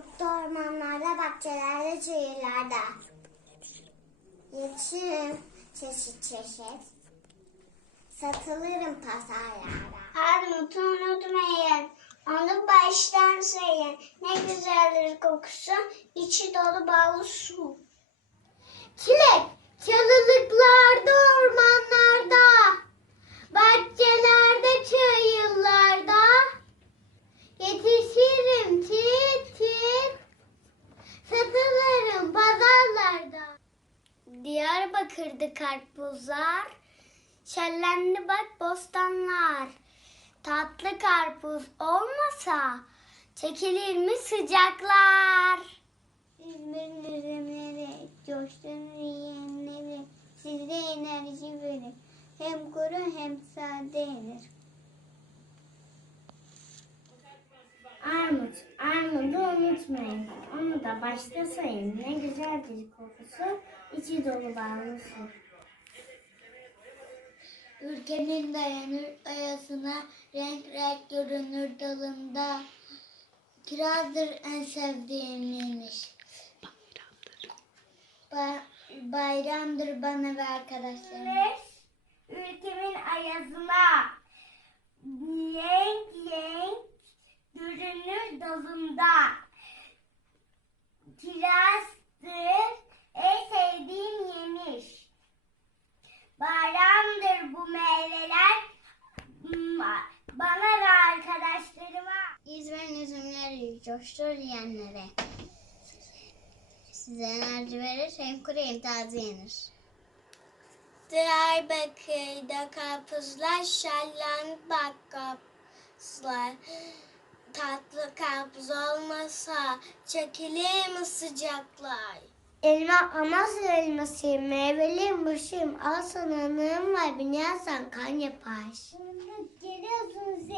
Kurtta ormanlarda, bahçelerde, çayırlarda. Yetişirim çeşit çeşit. Satılırım pazarlarda. Armutun unutmayın. Onu baştan sayın. Ne güzeldir kokusu. içi dolu ballı su. Çilek, çalılı Diyarbakır'da karpuzlar, şellendi bak bostanlar. Tatlı karpuz olmasa çekilir mi sıcaklar? İzmir'in üzümleri, coştuğun yiyenleri, size enerji verir. Hem kuru hem sade yenir. Armut, armudu unutmayın. Da başta sayın. Ne güzeldir kokusu, içi dolu bağlı su. Ülkenin dayanır ayasına, renk renk görünür dalında. Kirazdır en sevdiğim yemiş. Ba- bayramdır bana ve arkadaşlarıma. Ülkemin ayazına yenk yenk görünür dalında. Kirazdır en sevdiğim yemiş. Bayramdır bu meyveler ma- bana ve arkadaşlarıma. İzmir'in üzümleri coştur yiyenlere. Size enerji verir hem kuru hem taze yenir. Diyarbakır'da karpuzlar şallan bak karpuzlar. Tatlı karpuz olmasa çekilir mi sıcaklar? Elma Amasya elmasıyım, meyveliyim, başıyım. Al sana var, binersen kan yapar. Geliyorsunuz